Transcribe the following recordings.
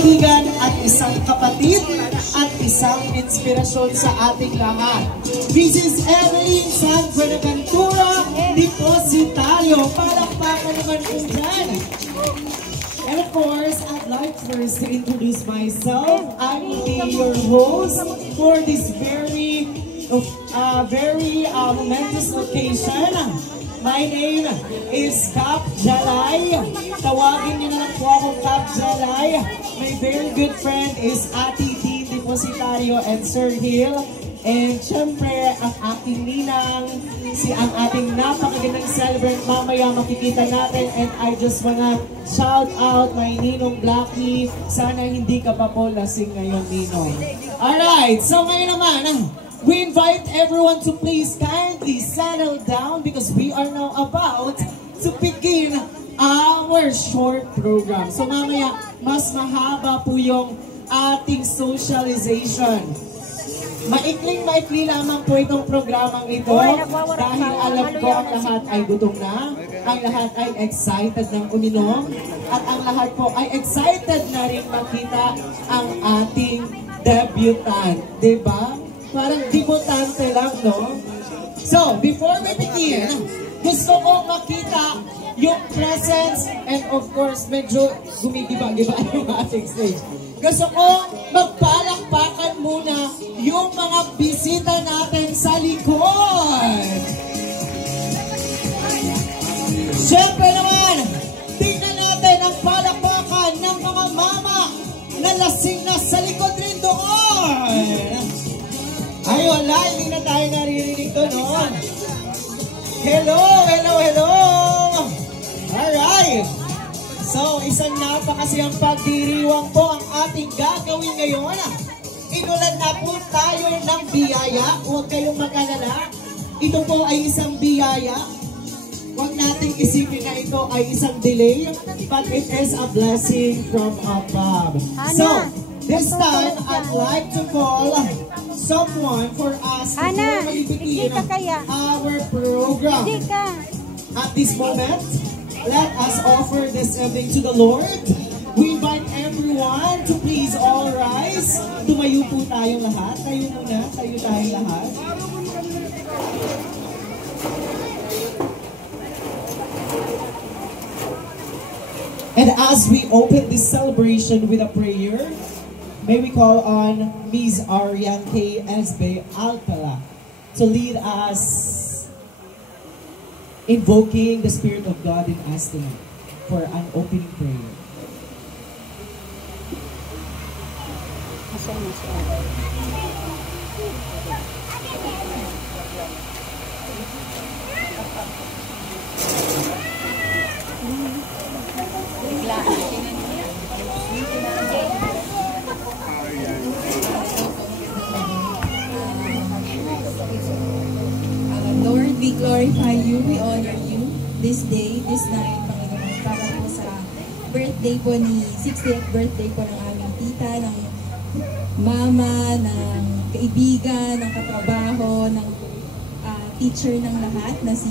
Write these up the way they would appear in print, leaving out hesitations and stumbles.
kaibigan at isang kapatid at isang inspirasyon sa ating lahat. This is Evelyn San Buenaventura Depositario. Palakpakan naman po dyan. And of course, I'd like first to introduce myself. I will be your host for this very momentous occasion. My name is Cap Jalay. Tawagin niyo na lang po ako Cap Jalay. My very good friend is Ate Dean Depositario and Sir Hill. And syempre, ang aking ninang, ang ating napakagandang celebrant, mamaya makikita natin. And I just wanna shout out my Ninong Blackie. Sana hindi ka pa po lasing ngayon, Ninong. Alright, so ngayon naman, we invite everyone to please kindly settle down because we are now about to begin our short program. So mamaya, mas mahaba po yung ating socialization. Maikling-maikli lamang po itong programang ito dahil alam ko ang lahat ay gutom na, ang lahat ay excited ng uminom, at ang lahat po ay excited na rin makita ang ating debutant. Diba? Parang debutante lang, no? So, before we begin, gusto kong makita yung presence and of course, medyo gumigiba-giba yung ating stage. Gusto kong magpalakpakan muna yung mga bisita natin sa likod. Siyempre naman, tingnan natin ang palakpakan ng mga mama na lasing na sa likod rin doon. Ay, wala, hindi na tayo naririnig to noon. Hello, hello, hello! Alright! So, isang napakasiyang pagdiriwang po ang ating gagawin ngayon. Inulan na po tayo ng biyaya. Huwag kayong mag-alala. Ito po ay isang biyaya. Huwag nating isipin na ito ay isang delay, but it is a blessing from above. So, this time, I'd like to call someone for us to formally begin our program. At this moment, let us offer this evening to the Lord. We invite everyone to please all rise. Tumayo po tayong lahat. Tayo muna, tayo tayong lahat. And as we open this celebration with a prayer, may we call on Ms. Ariane K. Esbe Alpala to lead us invoking the Spirit of God in us tonight for an opening prayer. Lord, we glorify you, we honor you this day, this night, Panginoon, para po sa birthday po ni 60th birthday po ng aming tita, ng mama, ng kaibigan, ng katrabaho, ng teacher ng lahat na si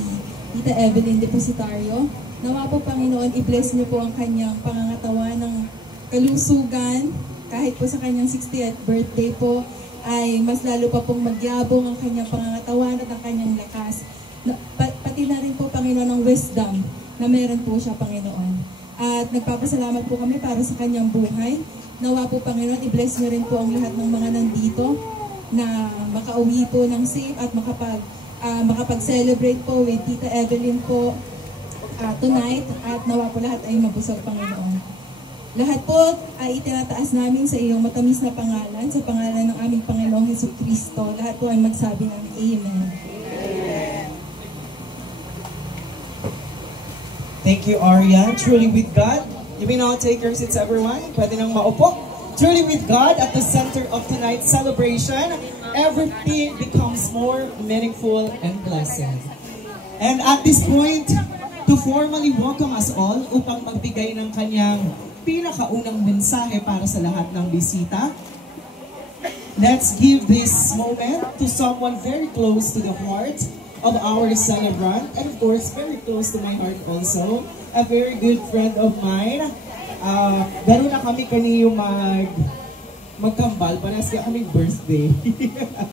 Tita Evelyn Depositario. Nawa po, Panginoon, i-bless niyo po ang kanyang pangangatawan ng kalusugan, kahit po sa kanyang 60th birthday po, ay mas lalo pa pong magyabong ang kanyang pangangatawan at ang kanyang lakas. Pati na rin po, Panginoon, ng wisdom na meron po siya, Panginoon. At nagpapasalamat po kami para sa kanyang buhay. Nawa po, Panginoon, i-bless niyo rin po ang lahat ng mga nandito na makauwi po ng safe at makapag-celebrate po with Tita Evelyn po tonight. At nawa po lahat ay mabusog, Panginoon. Lahat po ay itinataas namin sa iyong matamis na pangalan, sa pangalan ng aming Panginoong Jesucristo. Lahat po ay magsabi ng Amen. Thank you, Ariane. Truly with God. You may now take your seats, everyone. Pwede nang maupo. Truly with God at the center of tonight's celebration, everything becomes more meaningful and blessed. And at this point, to formally welcome us all upang magbigay ng kanyang pinakaunang mensahe para sa lahat ng bisita, let's give this moment to someone very close to the heart of our celebrant, and of course, very close to my heart also, a very good friend of mine, gano'n na kami kaniyo magkambal, parehas kaya kaming birthday.